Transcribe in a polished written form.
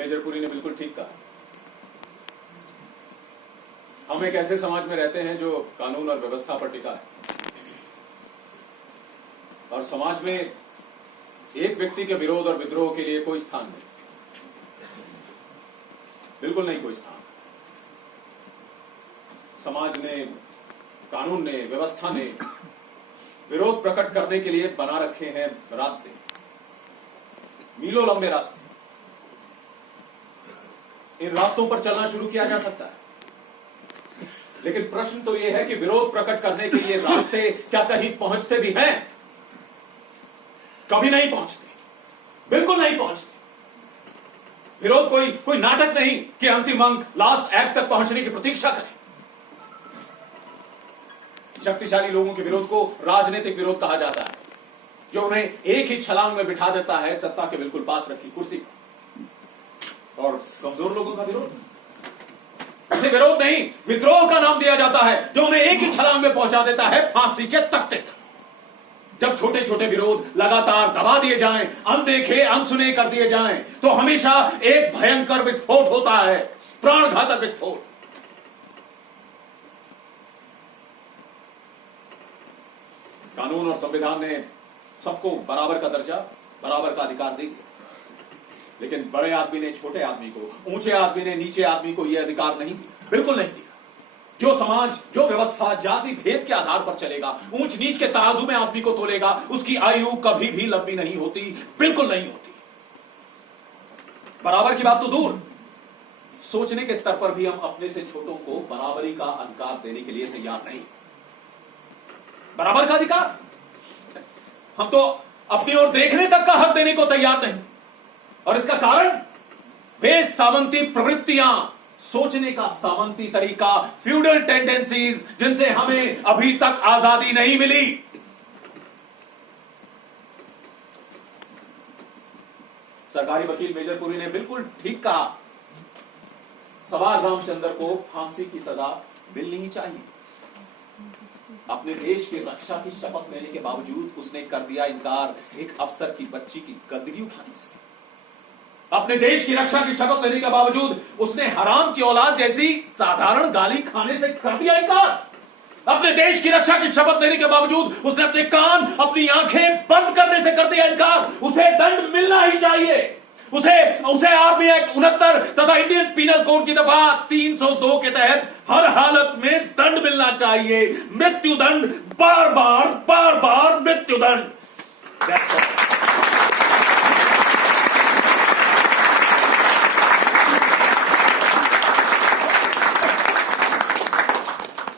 मेजरपुरी ने बिल्कुल ठीक कहा। हम एक ऐसे समाज में रहते हैं जो कानून और व्यवस्था पर टिका है, और समाज में एक व्यक्ति के विरोध और विद्रोह के लिए कोई स्थान नहीं, बिल्कुल नहीं कोई स्थान। समाज ने, कानून ने, व्यवस्था ने विरोध प्रकट करने के लिए बना रखे हैं रास्ते, मीलों लंबे रास्ते। इन रास्तों पर चलना शुरू किया जा सकता है, लेकिन प्रश्न तो यह है कि विरोध प्रकट करने के लिए रास्ते क्या कहीं पहुंचते भी हैं? कभी नहीं पहुंचते, बिल्कुल नहीं पहुंचते। विरोध कोई नाटक नहीं कि अंतिम अंक, लास्ट एक्ट तक पहुंचने की प्रतीक्षा करें। शक्तिशाली लोगों के विरोध को राजनीतिक विरोध कहा जाता है, जो उन्हें एक ही छलांग में बिठा देता है सत्ता के बिल्कुल पास रखी कुर्सी पर। और कमजोर लोगों का विरोध, उसे विरोध नहीं, विद्रोह का नाम दिया जाता है, जो उन्हें एक ही छलांग में पहुंचा देता है फांसी के तख्ते तक। जब छोटे छोटे विरोध लगातार दबा दिए जाएं, अनदेखे अनसुने कर दिए जाएं, तो हमेशा एक भयंकर विस्फोट होता है, प्राणघातक विस्फोट। कानून और संविधान ने सबको बराबर का दर्जा, बराबर का अधिकार दे दिया, लेकिन बड़े आदमी ने छोटे आदमी को, ऊंचे आदमी ने नीचे आदमी को यह अधिकार नहीं दिया, बिल्कुल नहीं दिया। जो समाज, जो व्यवस्था जाति भेद के आधार पर चलेगा, ऊंच नीच के तराजू में आदमी को तोलेगा, उसकी आयु कभी भी लंबी नहीं होती, बिल्कुल नहीं होती। बराबर की बात तो दूर, सोचने के स्तर पर भी हम अपने से छोटों को बराबरी का अधिकार देने के लिए तैयार नहीं। बराबर का अधिकार, हम तो अपनी ओर देखने तक का हक देने को तैयार नहीं। और इसका कारण वे सामंती प्रवृत्तियां, सोचने का सामंती तरीका, फ्यूडल टेंडेंसीज, जिनसे हमें अभी तक आजादी नहीं मिली। सरकारी वकील मेजरपुरी ने बिल्कुल ठीक कहा, सवार रामचंद्र को फांसी की सजा मिलनी ही चाहिए। अपने देश की रक्षा की शपथ लेने के बावजूद उसने कर दिया इनकार एक अफसर की बच्ची की गंदगी उठाने से। अपने देश की रक्षा की शपथ लेने के बावजूद उसने हराम की औलाद जैसी साधारण गाली खाने से कर दिया इनकार। अपने देश की रक्षा की शपथ लेने के बावजूद उसने अपने कान, अपनी आंखें बंद करने से कर दिया इनकार। उसे दंड मिलना ही चाहिए। उसे आर्मी एक्ट 69 तथा इंडियन पीनल कोड की दफा 302 के तहत हर हालत में दंड मिलना चाहिए। मृत्युदंड, बार बार मृत्युदंड।